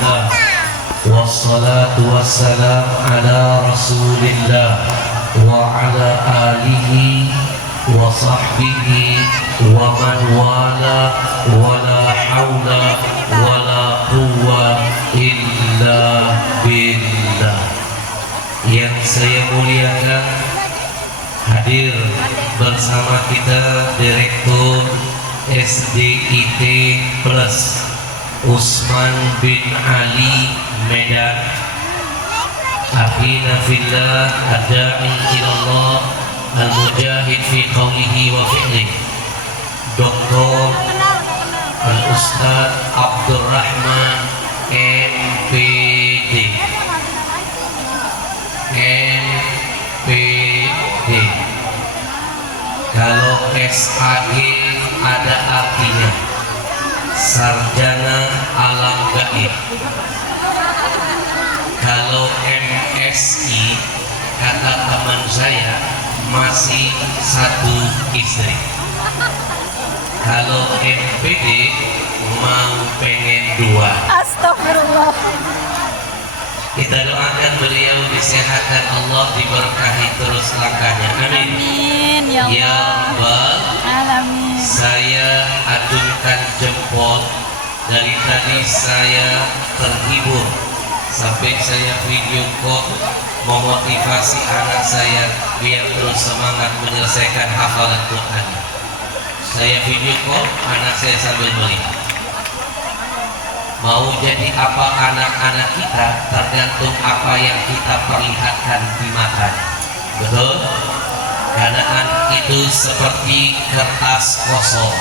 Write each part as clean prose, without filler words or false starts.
Alhamdulillah, wassalatu wassalamu ala rasulillah wa ala alihi wa sahbihi wa man wala wa la hawla wa la quwwa illa billah. Yang saya muliakan, hadir bersama kita Direktur SDIT Plus Usman bin Ali Medan, akhina fillah ad-da'i ilallah al-mujahid fi qawlihi wa fi'lihi, Dr. Al-Ustaz Abdurrahman MPD. Kalau SAG ada artinya sarjana alam gaib. Kalau MSI kata teman saya masih satu istri. Kalau MPD mau pengen dua. Astagfirullah. Kita doakan beliau disehatkan Allah, diberkahi terus langkahnya. Amin. Amin ya Allah. Ya Rabbal Alamin. Saya acungkan jempol. Dari tadi saya terhibur sampai saya video call memotivasi anak saya biar terus semangat menyelesaikan hafalan Quran. Saya video call anak saya sambil melihat. Mau jadi apa anak-anak kita tergantung apa yang kita perlihatkan di mata. Betul? Karena anak itu seperti kertas kosong.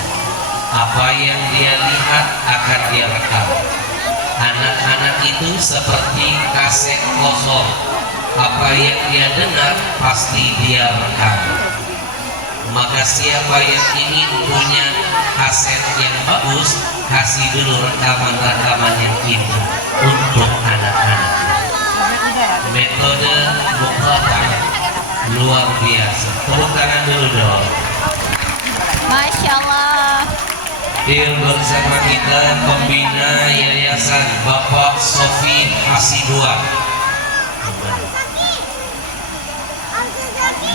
Apa yang dia lihat akan dia rekam. Anak-anak itu seperti kaset kosong. Apa yang dia dengar pasti dia rekam. Maka siapa yang ingin punya kaset yang bagus, kasih dulu rekaman-rekaman yang indah untuk anak-anak. Metode muqaddam luar biasa. Tepuk tangan dulu dong. Masya Allah. Hadir bersama kita pembina yayasan Bapak Sofi Hasibuan.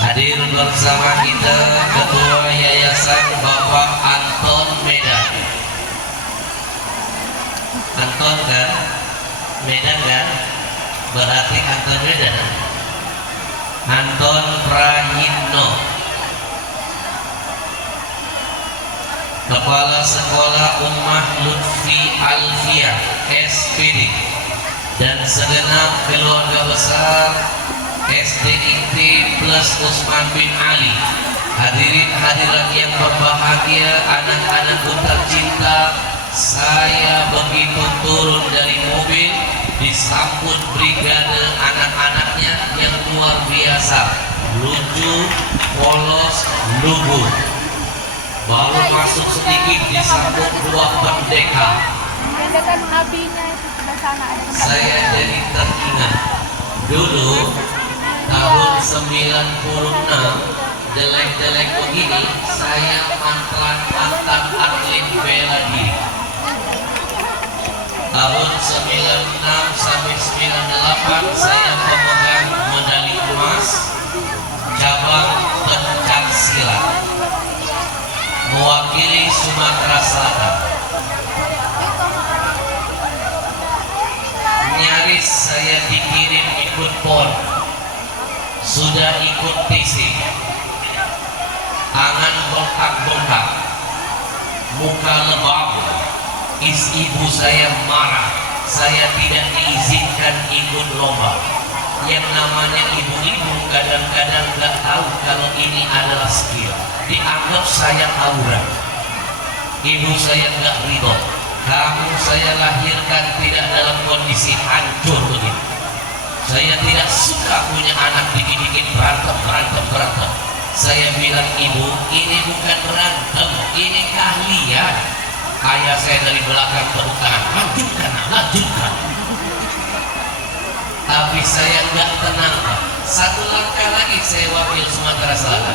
Hadir bersama kita Ketua Yayasan Bapak Anton Medan. Anton kan? Medan kan? Berarti Anton Medan. Anton Prahino, Kepala Sekolah Ummah Lutfi Alfiah SPD, dan segenap keluarga besar SDIT Plus Usman bin Ali. Hadirin hadirat yang berbahagia, anak-anakku tercinta, saya begitu turun dari mobil disambut brigade anak-anaknya yang luar biasa, lucu, polos, lugu. Baru masuk sedikit disambut dua pendekar. Saya jadi teringat dulu tahun 96, jelek-jelek begini saya mantan atlet bela diri. Tahun 96 sampai 98 saya pemegang medali emas cabang pencak silat mewakili Sumatera Selatan. Nyaris saya dikirim ikut PON, sudah ikut TC, tangan bengkak-bengkak, muka lebam. Ibu saya marah, saya tidak diizinkan ikut lomba. Yang namanya ibu-ibu kadang-kadang gak tahu kalau ini adalah skill, dianggap saya tawuran. Ibu saya gak ridho. Kamu saya lahirkan tidak dalam kondisi hancur begitu. Saya tidak suka punya anak dikit-dikit berantem. Saya bilang, ibu, ini bukan berantem, ini keahlian. Ayah saya dari belakang tepuk tangan, lanjutkan. Tapi saya nggak tenang, Pak. Satu langkah lagi saya wakil Sumatera Selatan.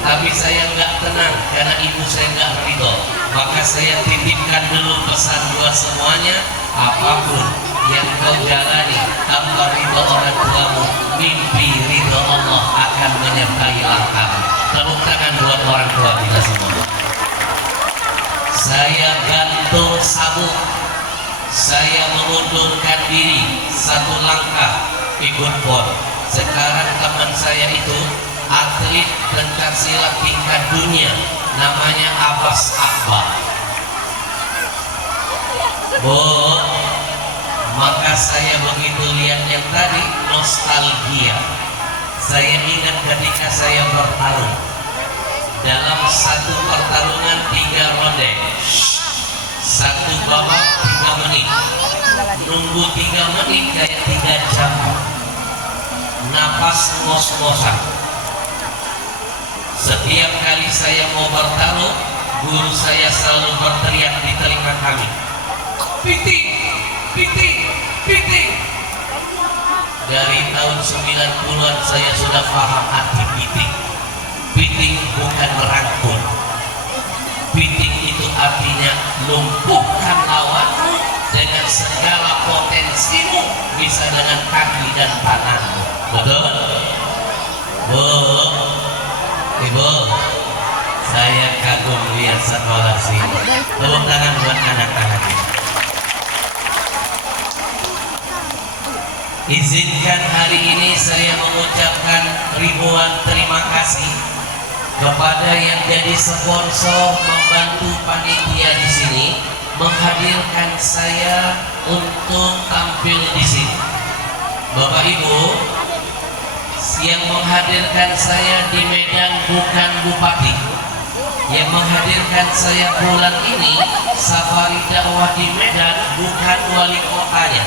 Tapi saya nggak tenang karena ibu saya nggak ridho. Maka saya titipkan dulu pesan buat semuanya, apapun yang kau jalani tanpa ridho orang tuamu, mimpi ridho Allah akan menyertai langkahmu. Tepuk tangan buat orang tua kita semua. Saya gantung sabuk, saya mengundurkan diri satu langkah ikut PON. Sekarang teman saya itu atlet pencaksilat tingkat dunia, namanya Abbas Akbar. Bu, maka saya begitu lihat yang tadi nostalgia. Saya ingat ketika saya bertarung dalam satu pertarungan 3 ronde, satu babak 3 menit, nunggu 3 menit kayak 3 jam, napas ngos-ngosan. Setiap kali saya mau bertarung, guru saya selalu berteriak di telinga kami, piting, piting, piting. Dari tahun 90-an saya sudah paham arti piting. Piting bukan merangkul. Piting itu artinya lumpuhkan lawanmu dengan segala potensimu, bisa dengan kaki dan tanganmu. Betul? Bu, Ibu, saya kagum lihat sekolah sini. Tepuk tangan buat anak-anak ini. Izinkan hari ini saya mengucapkan ribuan terima kasih kepada yang jadi sponsor membantu panitia di sini menghadirkan saya untuk tampil di sini. Bapak Ibu, yang menghadirkan saya di Medan bukan bupati. Yang menghadirkan saya bulan ini safari dakwah di Medan bukan wali kotanya,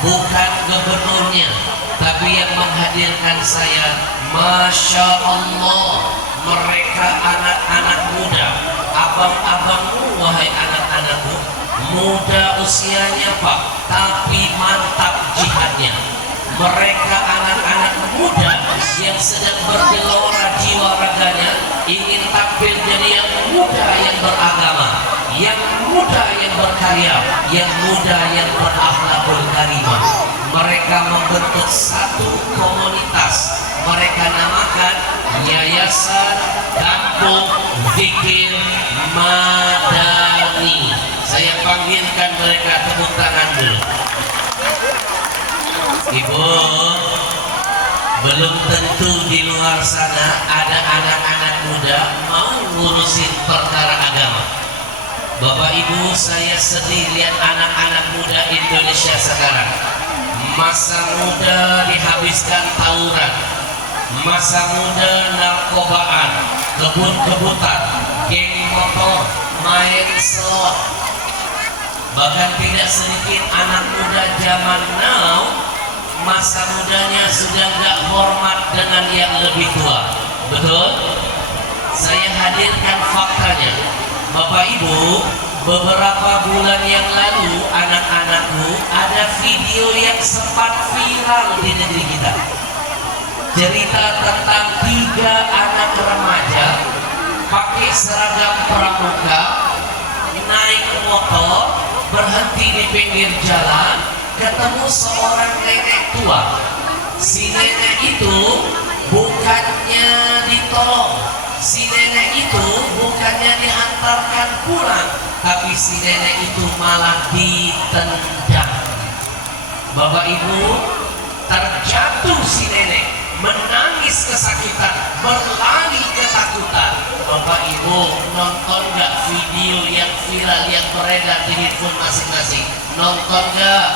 bukan gubernurnya, tapi yang menghadirkan saya, Masya Allah, mereka anak-anak muda, abang-abangmu, wahai anak-anakku, muda usianya Pak, tapi mantap jihadnya. Mereka anak-anak muda yang sedang bergelora jiwa raganya, ingin tampil jadi yang muda yang beragama, yang muda yang berkarya, yang muda yang berakhlakul karimah. Mereka membentuk satu komunitas, mereka namakan Yayasan Kampung Zikir Madani. Saya panggilkan mereka, tepuk tangan dulu. Ibu, belum tentu di luar sana ada anak-anak muda mau ngurusin perkara agama. Bapak Ibu, saya sedih lihat anak-anak muda Indonesia sekarang. Masa muda dihabiskan tawuran, masa muda narkobaan, kebut-kebutan, geng motor, main slot. Bahkan tidak sedikit anak muda zaman now, masa mudanya sudah gak hormat dengan yang lebih tua. Betul? Saya hadirkan faktanya. Bapak Ibu, beberapa bulan yang lalu anak-anakku ada video yang sempat viral di negeri kita. Cerita tentang 3 anak remaja pakai seragam pramuka, naik motor, berhenti di pinggir jalan, ketemu seorang nenek tua. Si nenek itu bukannya ditolong, si nenek itu bukannya diantarkan pulang, tapi si nenek itu malah ditendang. Bapak Ibu, terjatuh si nenek, menangis kesakitan, berlari ketakutan. Bapak Ibu, nonton gak video yang viral yang beredar di handphone masing-masing? Nonton gak?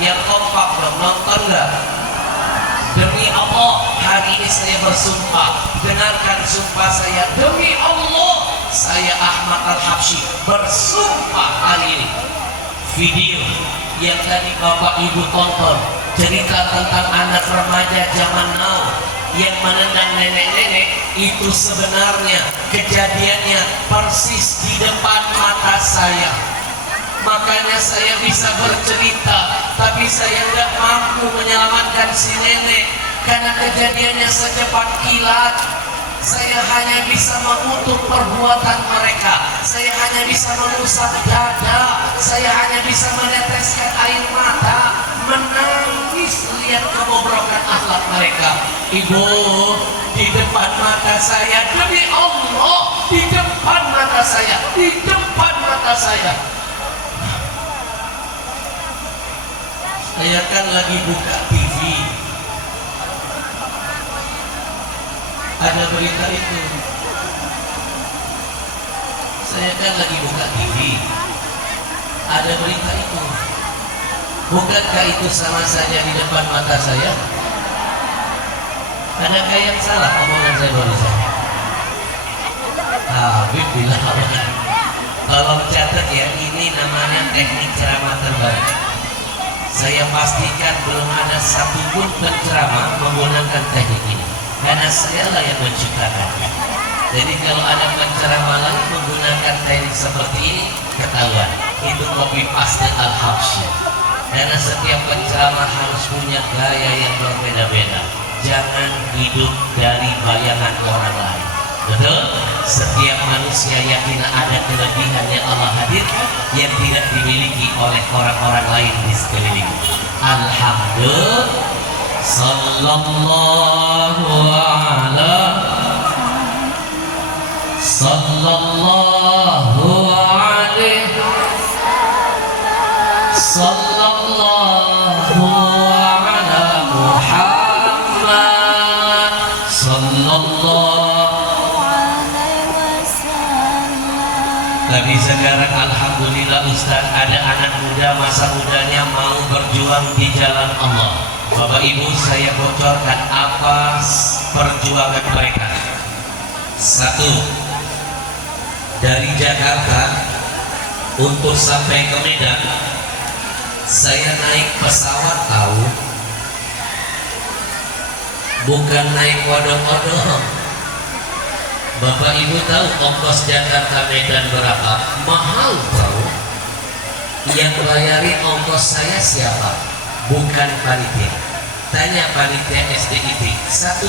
Yang kompak dong, nonton gak? Demi Allah, hari ini saya bersumpah, dengarkan sumpah saya. Demi Allah, saya Ahmad Al-Habsyi bersumpah hari ini. Video yang tadi Bapak Ibu tonton, cerita tentang anak remaja zaman now yang menendang nenek-nenek, itu sebenarnya kejadiannya persis di depan mata saya. Makanya saya bisa bercerita, tapi saya tidak mampu menyelamatkan si nenek karena kejadiannya secepat kilat. Saya hanya bisa mengutuk perbuatan mereka. Saya hanya bisa mengusap dada. Saya hanya bisa meneteskan air mata, menangis lihat kebobrokan akhlak mereka. Ibu, di depan mata saya, demi Allah, di depan mata saya, di depan mata saya. Saya kan lagi buka TV, ada berita itu. Saya kan lagi buka TV, ada berita itu. Bukankah itu sama saja di depan mata saya? Adakah yang salah omongan saya barusan? Habib bilang, tolong catat ya, ini namanya teknik ceramah terbaru. Saya pastikan belum ada satupun penceramah menggunakan teknik ini, karena saya lah yang menciptakannya. Jadi kalau ada penceramah lain menggunakan teknik seperti ini, ketahuan itu copy paste al-habsyi. Karena setiap penceramah harus punya gaya yang berbeda-beda. Jangan hidup dari bayangan orang lain. Betul? Setiap manusia yakin ada kelebihan yang Allah hadirkan yang tidak dimiliki oleh orang-orang lain di sekelilingnya. Alhamdulillah. Sallallahu alaihi sallallahu ala Muhammad sallallahu. Tapi sekarang alhamdulillah Ustaz, ada anak muda masa mudanya mau berjuang di jalan Allah. Bapak Ibu, saya bocorkan apa perjuangan mereka. Satu, dari Jakarta untuk sampai ke Medan, saya naik pesawat tahu, bukan naik odong-odong. Bapak Ibu tahu ongkos Jakarta Medan berapa? Mahal tahu. Yang bayarin ongkos saya siapa? Bukan panitia. Tanya panitia SDIT, Rp1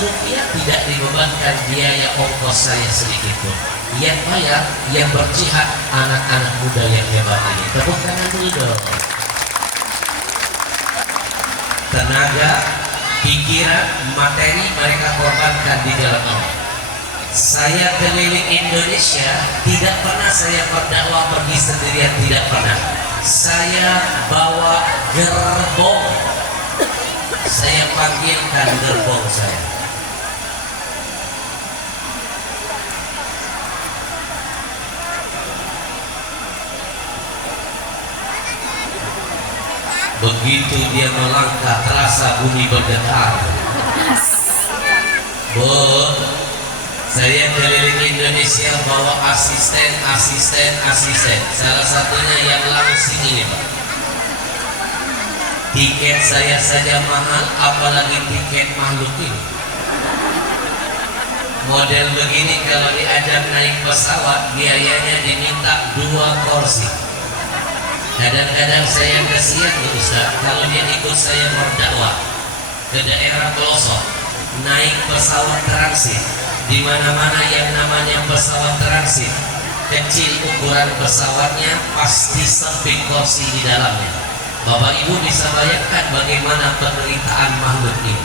tidak dibebankan biaya ongkos saya sedikit pun. Yang bayar, yang berjihad, anak-anak muda yang hebat ini. Tepuk tangan dulu dong. Tenaga, pikiran, materi mereka korbankan di jalan Allah. Saya keliling Indonesia, tidak pernah saya berdakwah pergi sendirian, tidak pernah. Saya bawa gerbong, saya panggilkan gerbong saya. Begitu dia melangkah, terasa bumi bergetar. Saya keliling Indonesia bawa asisten. Salah satunya yang langsing ini, Pak. Tiket saya saja mahal, apalagi tiket makhluk ini. Model begini kalau diajak naik pesawat, biayanya diminta 2 kursi. Kadang-kadang saya kasihan Ustaz, kalau dia ikut saya berdakwah ke daerah pelosok, naik pesawat transit. Di mana-mana yang namanya pesawat transit, kecil ukuran pesawatnya, pasti sempit kursi di dalamnya. Bapak Ibu bisa bayangkan bagaimana penderitaan makhluk ini.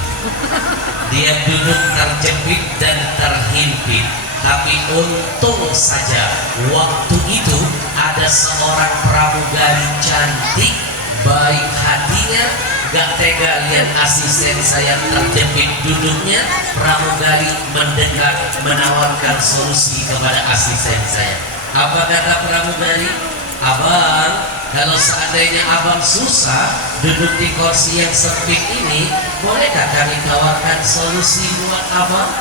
Dia duduk terjepit dan terhimpit. Tapi untung saja waktu itu ada seorang pramugari cantik, baik hatinya, gak tega lihat asisten saya terjepit duduknya. Pramugari mendekat menawarkan solusi kepada asisten saya. Apa kata pramugari? Abang, kalau seandainya abang susah duduk di kursi yang sempit ini, bolehkah kami tawarkan solusi buat abang?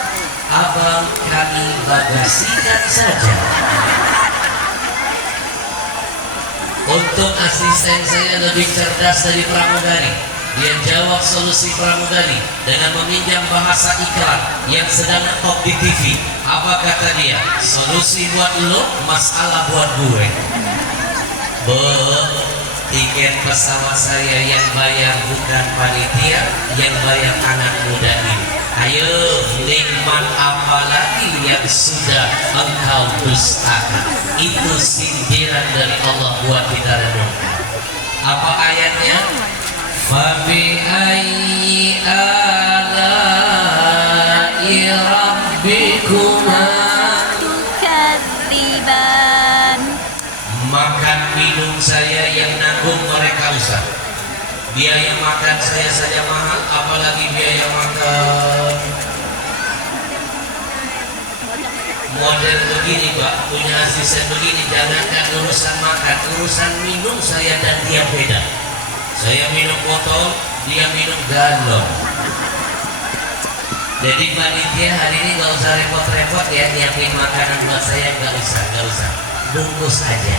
Abang, kami bagasikan saja. Untung asisten saya lebih cerdas dari pramugari. Dia jawab solusi pramugari dengan meminjam bahasa iklan yang sedang top di TV. Apa kata dia? Solusi buat lo, masalah buat gue. Tiket pesawat saya yang bayar bukan panitia, yang bayar anak muda ini. Ayo, nikmat apa lagi yang sudah engkau dustakan? Itu sindiran dari Allah buat kita renungkan. Apa ayatnya? Fabi ayyi ala'i rabbikuma tukadziban. makan minum saya yang nanggung mereka Ustaz. Biaya makan saya saja mahal, apalagi biaya makan. Model begini Pak, punya asisten begini, jangankan urusan makan, urusan minum saya dan dia beda. Saya minum botol, dia minum galon. Jadi panitia hari ini nggak usah repot-repot ya nyiapin makanan buat saya, nggak usah, bungkus aja.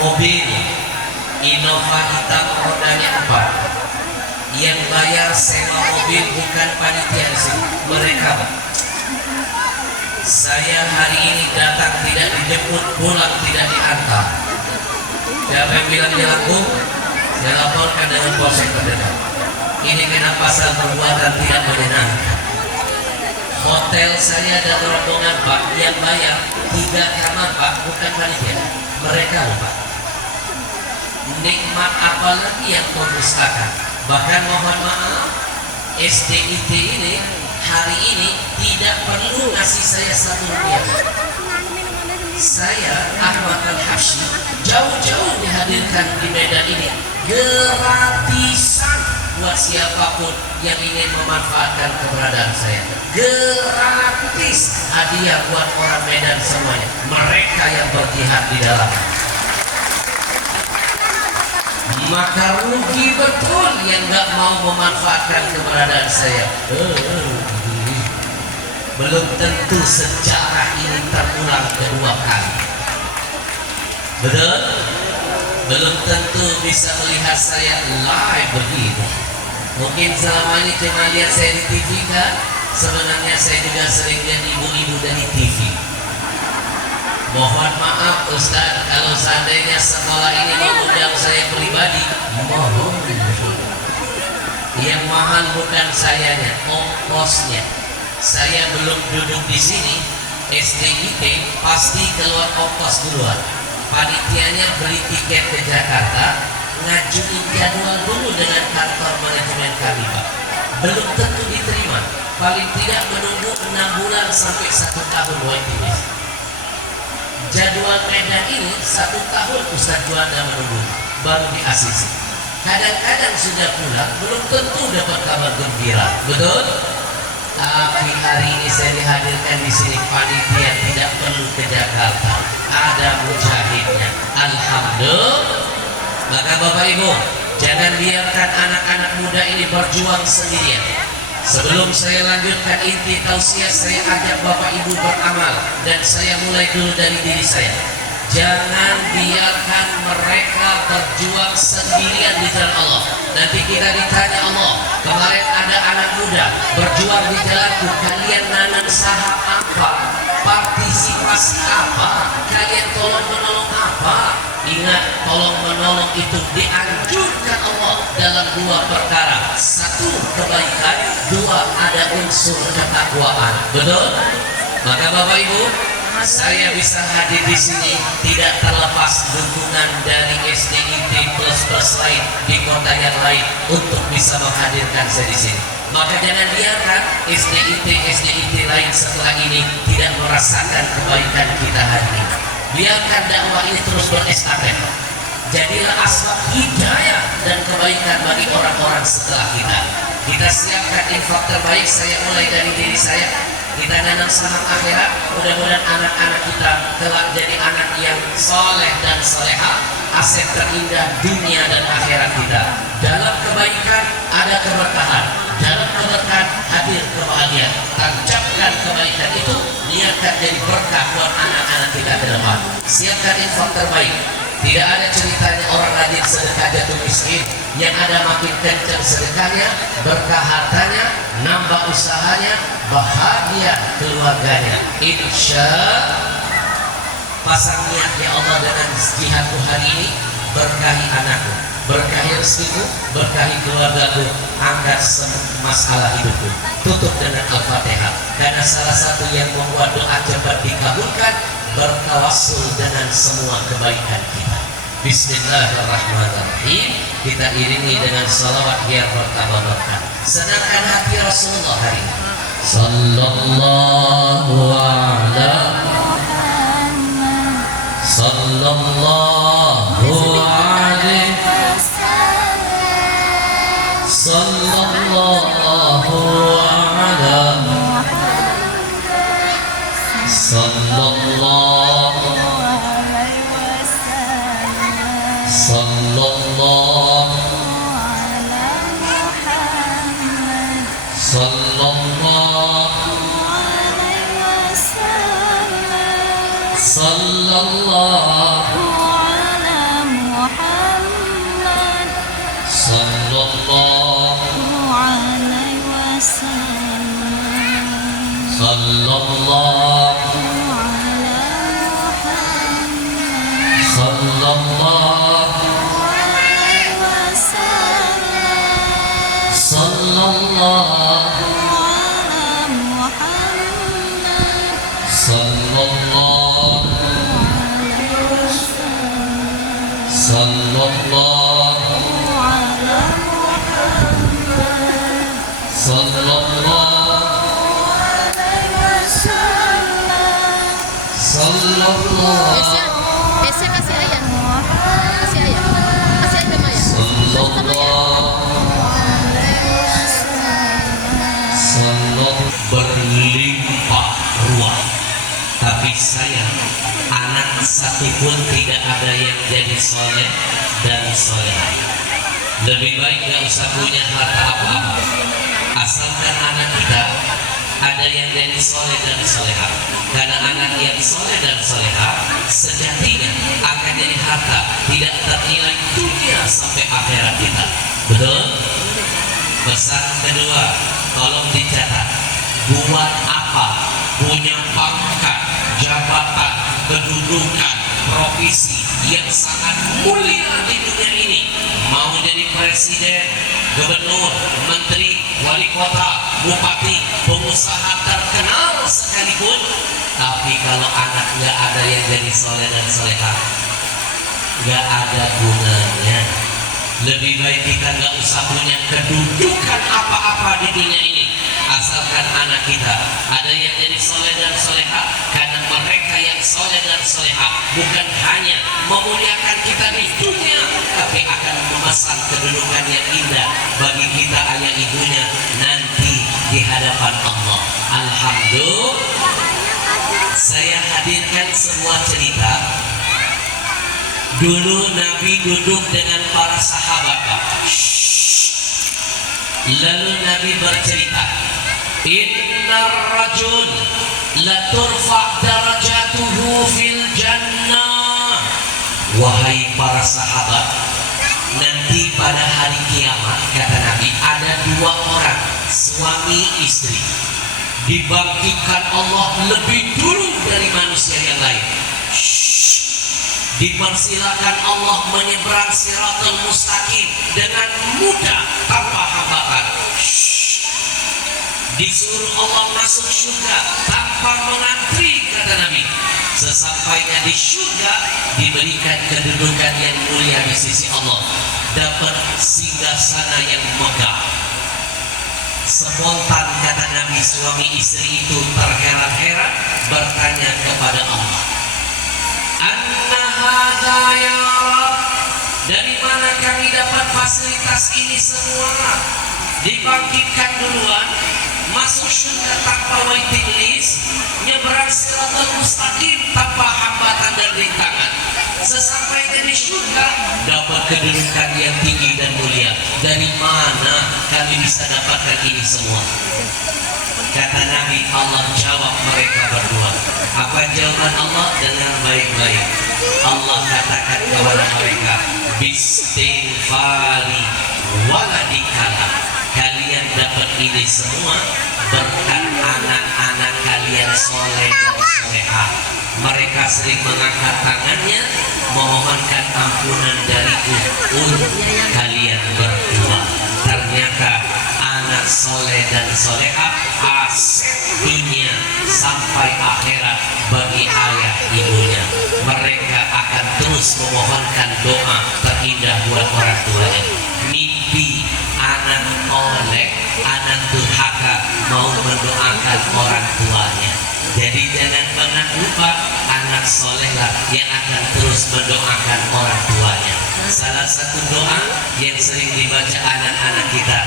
Mobil Innova hitam rodanya 4. Yang bayar sewa mobil bukan panitia di sini, mereka. Saya hari ini datang tidak dijemput, pulang tidak diantar. Siapa yang bilang dia laku? Saya laporkan dengan polsek terdekat. Ini kena pasal perbuatan tidak menyenangkan. Hotel saya dan rombongan Pak yang bayar 3 kamar Pak, bukan panitia, mereka loh Pak. Nikmat apa lagi yang kau dustakan? Bahkan mohon maaf, SDIT ini hari ini tidak perlu ngasih saya 1 rupiah. Saya Ahmad Al-Habsyi jauh-jauh dihadirkan di Medan ini gratisan buat siapapun yang ingin memanfaatkan keberadaan saya. Gratis hadiah buat orang Medan semuanya, mereka yang berjihad di dalam. Maka rugi betul yang nggak mau memanfaatkan keberadaan saya. Belum tentu sejarah ini terulang kedua kali. Betul? Belum tentu bisa melihat saya live begini. Mungkin selama ini cuma lihat saya di TV kan? Sebenarnya saya juga sering lihat ibu-ibu dari TV. Mohon maaf Ustaz, kalau seandainya sekolah ini mengundang saya pribadi, mohon. Yang mahal bukan sayanya, ongkosnya. Saya belum duduk di sini, SDIT pasti keluar ongkos duluan. Panitianya beli tiket ke Jakarta, ngajuin jadwal dulu dengan kantor manajemen kami Pak. Belum tentu diterima, paling tidak menunggu 6 bulan sampai 1 tahun waiting list. Jadwal Medan ini 1 tahun Ustaz Juanda menunggu baru di ACC. Kadang-kadang sudah pulang belum tentu dapat kabar gembira, betul? Tapi hari ini saya dihadirkan di sini, panitia tidak perlu ke Jakarta, ada mujahidnya. Alhamdulillah. Maka Bapak Ibu, jangan biarkan anak-anak muda ini berjuang sendirian. Sebelum saya lanjutkan inti tausiah, saya ajak Bapak Ibu beramal, dan saya mulai dulu dari diri saya. Jangan biarkan mereka berjuang sendirian di jalan Allah. Nanti kita ditanya Allah, kemarin ada anak muda berjuang di jalanku, kalian nanam saham apa? Partisipasi apa? Kalian tolong menolong apa? Ingat, tolong menolong itu dianjurkan Allah dalam 2 perkara. 1, kebaikan. 2, ada unsur ketakwaan. Betul? Maka Bapak Ibu, saya bisa hadir di sini tidak terlepas dukungan dari SDIT plus lain di kota yang lain untuk bisa menghadirkan saya di sini. Maka jangan biarkan SDIT lain setelah ini tidak merasakan kebaikan kita hari ini. Biarkan dakwah ini terus berestafet. Jadilah asbab hidayah dan kebaikan bagi orang-orang setelah kita. Kita siapkan infak terbaik. Saya mulai dari diri saya. Kita nanam saham akhirat. Mudah-mudahan anak-anak kita kelak jadi anak yang soleh dan soleha, aset terindah dunia dan akhirat kita. Dalam kebaikan ada keberkahan, dalam keberkahan hadir kebahagiaan. Tancapkan kebaikan itu, niatkan jadi berkah buat anak-anak kita ke depan. Siapkan infak terbaik. Tidak ada ceritanya orang rajin sedekah jatuh miskin. Yang ada makin kencang sedekahnya, berkah hartanya, nambah usahanya, bahagia keluarganya. Insya pasang niat ya Allah dengan jihadku hari ini, berkahi anakku, berkahi rezekiku, berkahi keluargaku, angkat masalah hidupku. Tutup dengan Al-Fatihah, karena salah satu yang membuat doa cepat dikabulkan bertawassul dengan semua kebaikan kita. Bismillahirrahmanirrahim. Kita iringi dengan salawat biar bertambah berkah. Senangkan hati Rasulullah hari ini. Sallallahu alaihi sallallahu Biasa kasih ayat Maya. Berlimpah ruah, tapi sayang anak satu pun tidak ada yang jadi soleh dan solehah. Lebih baik gak usah punya harta apa-apa, asalkan anak kita ada yang jadi soleh dan solehah. Karena anak yang soleh dan solehah sejatinya akan jadi harta tidak ternilai dunia sampai akhirat kita. Betul? Pesan kedua, tolong dicatat. Buat apa punya pangkat, jabatan, kedudukan, profesi yang sangat mulia di dunia ini, mau jadi presiden, gubernur, menteri, wali kota, bupati, pengusaha terkenal sekalipun, tapi kalau anak nggak ada yang jadi soleh dan solehah, nggak ada gunanya. Lebih baik kita nggak usah punya kedudukan apa-apa di dunia ini, asalkan anak kita ada yang jadi soleh dan solehah. Karena mereka yang soleh dan solehah bukan hanya memuliakan kita di dunia, tapi akan memesan kedudukan yang indah bagi kita ayah ibunya nanti di hadapan Allah. Alhamdulillah. Saya hadirkan sebuah cerita. Dulu Nabi duduk dengan para sahabat, lalu Nabi bercerita, innar rajul la turfa' darajatuhu fil jannah. Wahai para sahabat, nanti pada hari kiamat, kata Nabi, ada dua orang suami istri dibangkitkan Allah lebih dulu dari manusia yang lain. Dipersilakan Allah menyeberang Siratul Mustaqim dengan mudah tanpa hambatan. Disuruh Allah masuk surga tanpa mengantri, kata Nabi. Sesampainya di surga diberikan kedudukan yang mulia di sisi Allah, dapat singgasana yang megah. Spontan, kata Nabi, suami istri itu terheran-heran bertanya kepada Allah, anna hadza ya Rabb, dari mana kami dapat fasilitas ini semua? Dibangkitkan duluan, masuk surga tanpa waiting list, nyebrang Siratul Mustaqim tanpa hambatan dan rintangan. Sesampainya di surga dapat kedudukan yang tinggi dan mulia. Dari mana kami bisa dapatkan ini semua? Kata Nabi, Allah jawab mereka berdua. Apa jawaban Allah? Dengan baik-baik. Allah katakan kepada mereka, bistighfari waladikala, kalian dapat ini semua berkat anak-anak kalian soleh dan solehah. Mereka sering mengangkat tangannya memohonkan ampunan dariku untuk kalian berdua. Ternyata anak soleh dan solehah aset dunia sampai akhirat bagi ayah ibunya. Mereka akan terus memohonkan doa terindah buat orang tuanya. Mimpi anak oleh, anak durhaka mau mendoakan orang tuanya. Jadi jangan pernah lupa, anak solehlah yang akan terus mendoakan orang tuanya. Salah satu doa yang sering dibaca anak-anak kita,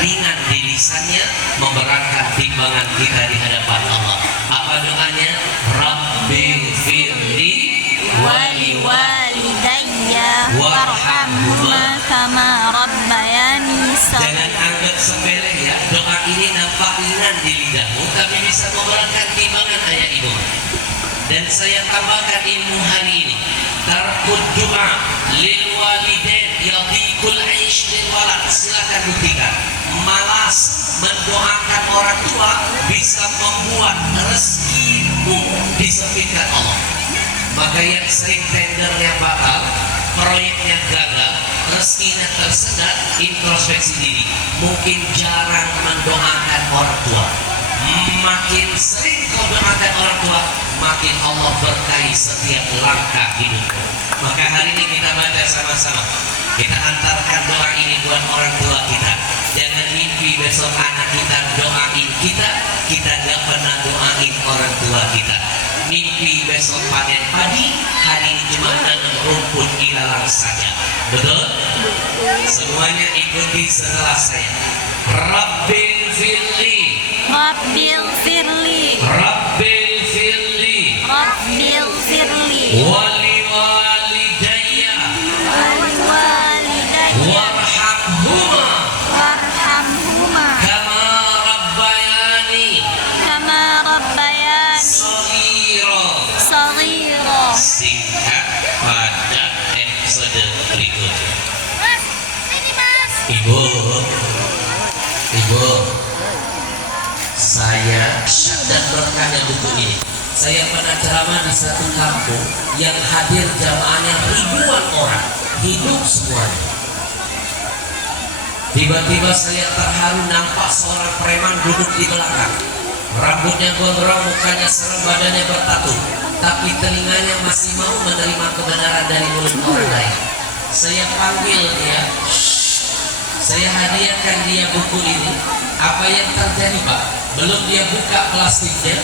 ringan di lisannya, memberatkan timbangan kita di hadapan Allah. Apa doanya? Rabbi firli wali walidayya warhamhuma kama rabbayani Jangan shaghira. anggap sepele ya. Doa ini nampak ringan di lidahmu, tapi bisa memberatkan timbangan ayah ibu. Dan saya tambahkan ilmu hari ini, tarkud doa lil walidain yadikul aish lil walad. Silakan buktikan, malas mendoakan orang tua bisa membuat rezekimu disempitkan Allah. Maka yang sering tendernya batal, proyeknya gagal, rezekinya tersendat, introspeksi diri, mungkin jarang mendoakan orang tua. Makin sering kau doakan orang tua, makin Allah berkahi setiap langkah hidupmu. Maka hari ini kita baca sama-sama, kita antarkan doa ini buat orang tua kita. Jangan mimpi besok anak kita doain kita, kita gak pernah doain orang tua kita. Mimpi besok panen padi, hari ini cuma nanam rumput ilalang saja. Betul? Semuanya ikuti setelah saya. Rabbil firli, Rabbil firli, Rabbil firli, Rabbil firli, wali walidayya, walidayya warhamhuma warhamhuma kama rabbayani kama rabbayani shaghira. shaghira. Singkat pada episode berikutnya. Mas, ini mas. Ibu, saya dan berkahnya buku ini. Saya pernah ceramah di satu kampung yang hadir jamaahnya ribuan orang, hidup semuanya. Tiba-tiba saya terharu nampak seorang preman duduk di belakang. Rambutnya gondrong, mukanya serem, badannya bertatu, tapi telinganya masih mau menerima kebenaran dari mulut orang lain. Saya panggil dia, saya hadiahkan dia buku ini. Apa yang terjadi, Pak? Belum dia buka plastiknya,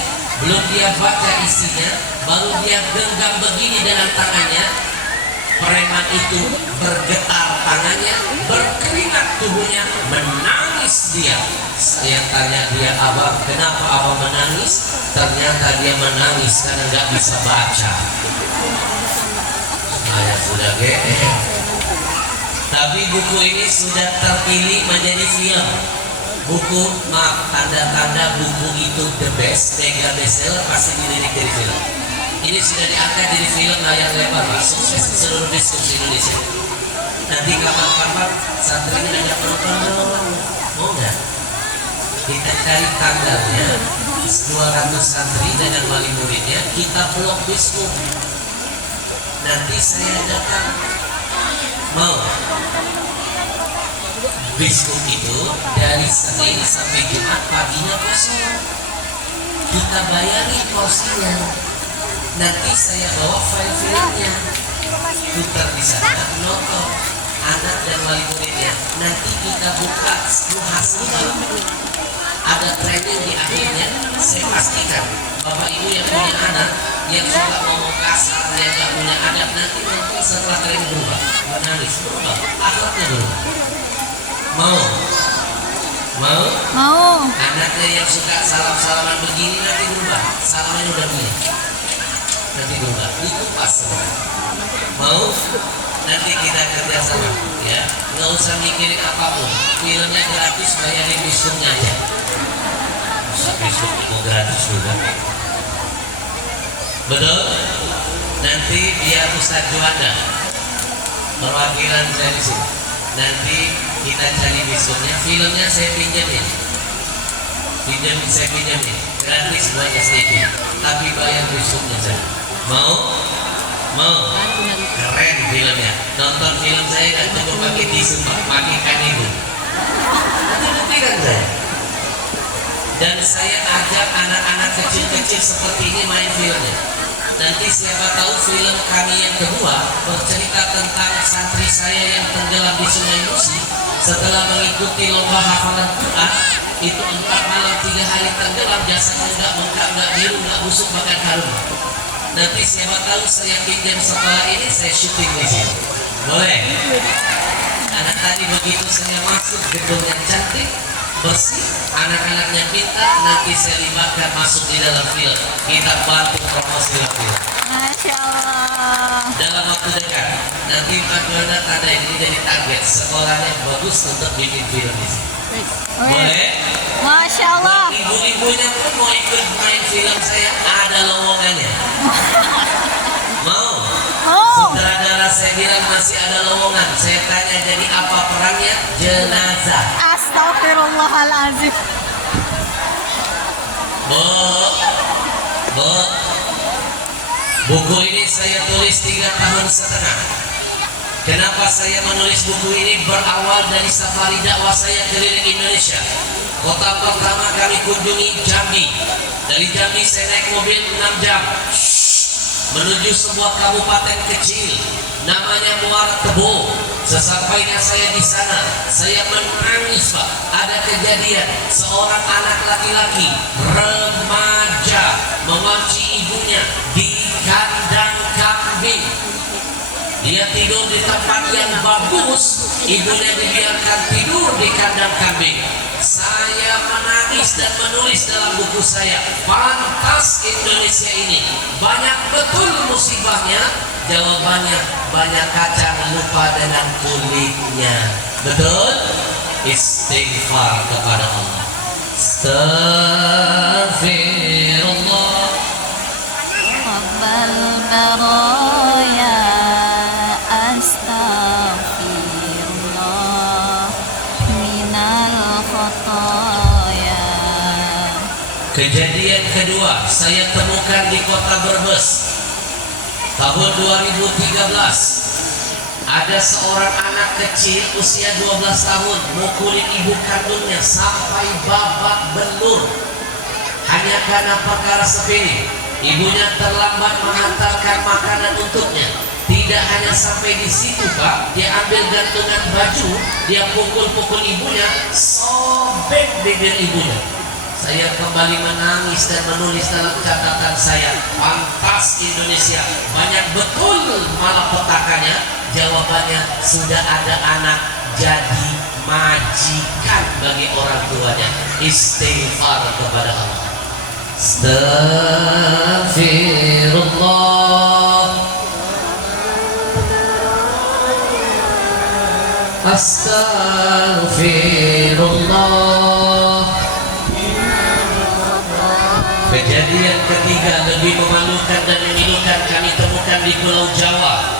belum dia baca isinya, baru dia genggam begini dengan tangannya. Preman itu bergetar tangannya, berkeringat tubuhnya, menangis dia. Saya tanya dia, abang, kenapa abang menangis? Ternyata dia menangis karena nggak bisa baca. Saya sudah GR. Tapi buku ini sudah terpilih menjadi film. Buku, maaf, tanda-tanda buku itu the best, mega bestseller, pasti dilirik dari film. Ini sudah diangkat dari film layar lebar, Pak, sukses di seluruh diskusi Indonesia. Nanti kapan-kapan santrinya ada penonton dong, mau nggak? Kita cari tanggalnya, 200 santri dengan wali muridnya, kita blok biskup. Nanti saya datang, mau? Biskup itu dari Senin sampai Jumat paginya kosong. Kita bayari porsinya. Nanti saya bawa file filmnya, putar di sana, nonton anak dan wali muridnya. Nanti kita buka hasilnya. Ada training di akhirnya. Saya pastikan bapak ibu yang punya anak, yang suka ngomong kasar, yang gak punya adab, nanti nonton setelah training berubah, menangis berubah, akhlaknya berubah. Mau? Anaknya yang suka salam-salaman begini nanti berubah, salamannya udah begini, nanti berubah, itu pas semua. Mau? Nanti kita kerjasama, ya, nggak usah mikirin apapun, filmnya gratis, bayarin biskupnya aja. Biskupnya mau gratis juga, betul? Nanti biar Ustaz Juanda perwakilan dari sini. Nanti kita cari biskupnya, filmnya saya pinjamin, saya pinjamin gratis buat STP, tapi bayar biskupnya saja. Mau? Keren filmnya. Nonton film saya nggak cukup pakai tisu, Pak, pakai kanibu. Itu buktikan saya. Dan saya ajak anak-anak kecil-kecil seperti ini main filmnya. Nanti siapa tahu film kami yang kedua bercerita tentang santri saya yang tenggelam di Sungai Musi setelah mengikuti lomba hafalan Quran. Itu 4 malam 3 hari tenggelam, jasadnya nggak bengkak, nggak biru, nggak busuk, bahkan harum. Nanti siapa tahu saya pinjam sekolah ini, saya syuting di sini. Boleh? Anak tadi begitu saya masuk gedung yang cantik, bersih, anak-anaknya pintar, nanti saya libatkan masuk di dalam film. Kita bantu promosi film. Masya Allah. Dalam waktu dekat, nanti Pak Donat ada ini jadi target sekolahnya bagus untuk bikin film di sini. Boleh? Masya Allah. Ibu-ibunya pun mau ikut main film saya, ada lowongannya. Mau? Sutradara saya bilang masih ada lowongan. Saya tanya jadi apa perannya? Jenazah. Astagfirullahaladzim. Bu, buku ini saya tulis 3,5 tahun. Kenapa saya menulis buku ini? Berawal dari safari dakwah saya keliling Indonesia. Kota pertama kami kunjungi Jambi. Dari Jambi saya naik mobil 6 jam menuju sebuah kabupaten kecil namanya Muara Kebo. Sesampainya saya di sana, saya menangis, Pak. Ada kejadian seorang anak laki-laki remaja memanci ibunya di kandang kambing. Dia tidur di tempat yang bagus, ibunya dibiarkan tidur di kandang kambing. Saya menangis dan menulis dalam buku saya, pantas Indonesia ini banyak betul musibahnya. Jawabannya, banyak kacang lupa dengan kulitnya. Betul? Istighfar kepada Allah. Astaghfirullah. Rabbal baraya. Astaghfirullah minal khotoya. Kejadian kedua saya temukan di kota Brebes tahun 2013. Ada seorang anak kecil usia 12 tahun mukulin ibu kandungnya sampai babak belur hanya karena perkara sepele. Ibunya terlambat mengantarkan makanan untuknya. Tidak hanya sampai di situ, Pak, dia ambil gantungan baju, dia pukul-pukul ibunya, sobek bibir ibunya. Saya kembali menangis dan menulis dalam catatan saya, pantas Indonesia banyak betul malapetakannya. Jawabannya, sudah ada anak jadi majikan bagi orang tuanya. Istighfar kepada Allah. Astaghfirullah. Astaghfirullah. Kejadian ketiga lebih memalukan dan memilukan kami temukan di Pulau Jawa.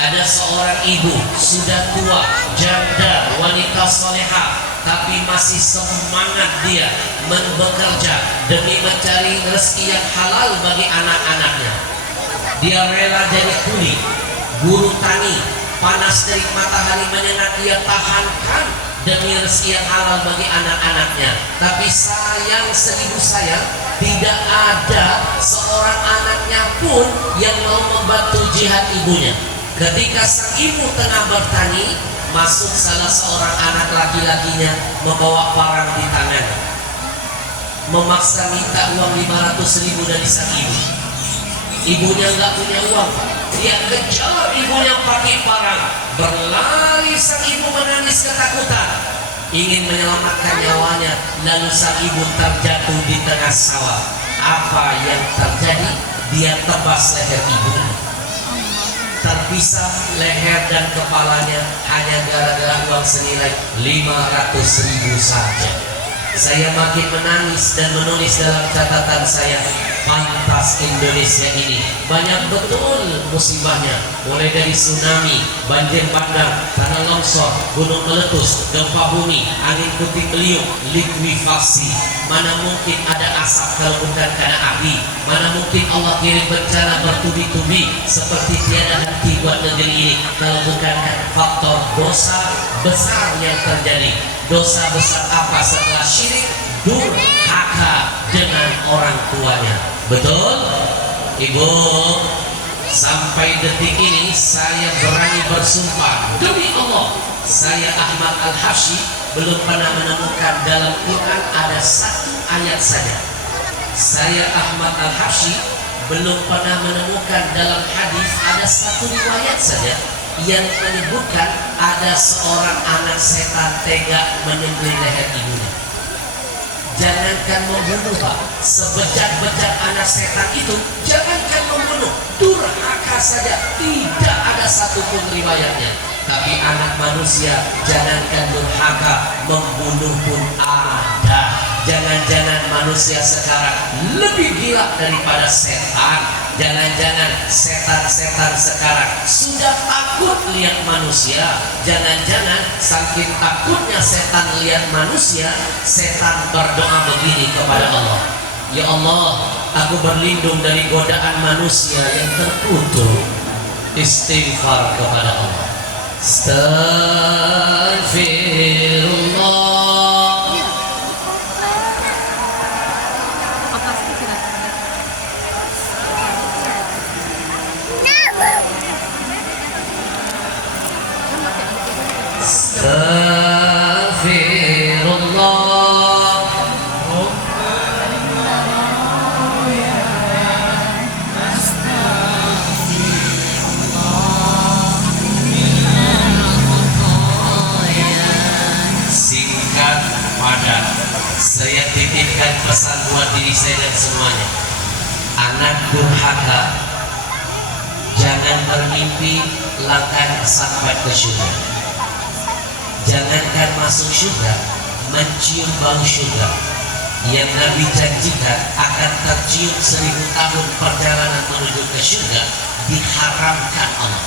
Ada seorang ibu sudah tua, janda, wanita soleha, tapi masih semangat dia bekerja demi mencari rezeki yang halal bagi anak-anaknya. Dia rela jadi kuli, buruh tani, panas dari matahari menyengat dia tahankan demi rezeki yang halal bagi anak-anaknya. Tapi sayang, seribu sayang, tidak ada seorang anaknya pun yang mau membantu jihad ibunya. Ketika sang ibu tengah bertani, masuk salah seorang anak laki-lakinya membawa parang di tangan, memaksa minta uang 500.000 dari sang ibu. Ibunya nggak punya uang, dia kejar ibunya pakai parang. Berlari sang ibu menangis ketakutan, ingin menyelamatkan nyawanya. Lalu sang ibu terjatuh di tengah sawah. Apa yang terjadi? Dia tebas leher ibunya. Terpisah leher dan kepalanya hanya gara-gara uang senilai 500.000 saja. Saya makin menangis dan menulis dalam catatan saya, pantas Indonesia ini banyak betul musibahnya, mulai dari tsunami, banjir bandang, tanah longsor, gunung meletus, gempa bumi, angin puting beliung, likuifaksi. Mana mungkin ada asap kalau bukan karena api? Mana mungkin Allah kirim bencana bertubi-tubi seperti tiada henti buat negeri ini kalau bukan karena faktor dosa besar yang terjadi. Dosa besar apa setelah syirik? Durhaka dengan orang tuanya. Betul? Ibu, sampai detik ini saya berani bersumpah demi Allah, saya Ahmad Al-Habsyi belum pernah menemukan dalam Quran ada satu ayat saja. Saya Ahmad Al-Habsyi belum pernah menemukan dalam hadis ada satu riwayat saja yang menyebutkan ada seorang anak setan tega menyembelih leher ibunya. Jangankan membunuh, Pak, sebejat-bejat anak setan itu, jangankan membunuh, durhaka saja tidak ada satupun riwayatnya. Tapi anak manusia, jangankan durhaka, membunuh pun ada. Jangan-jangan manusia sekarang lebih gila daripada setan. Jangan-jangan setan-setan sekarang sudah takut lihat manusia. Jangan-jangan saking takutnya setan lihat manusia, setan berdoa begini kepada Allah, ya Allah, aku berlindung dari godaan manusia yang terkutuk. Istighfar kepada Allah. Astaghfirullah. Astaghfirullah. Singkat padat, saya titipkan pesan buat diri saya dan semuanya. Anak durhaka, jangan bermimpi langkah sampai ke surga. Jangankan masuk surga, mencium bau surga yang Nabi janjikan akan tercium 1000 tahun perjalanan menuju ke surga, diharamkan Allah.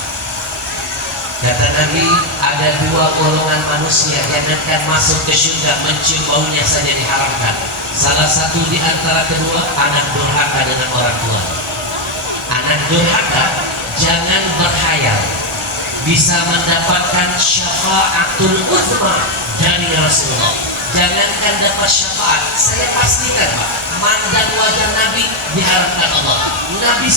Kata Nabi, ada 2 golongan manusia yang akan masuk ke surga, mencium baunya saja diharamkan. Salah satu di antara kedua, anak durhaka dengan orang tua. Anak durhaka jangan berhayal bisa mendapatkan syafaatul uzma dari Rasulullah. Jangankan dapat syafaat, saya pastikan, Pak, mandang wajah Nabi diharapkan Allah. Nabi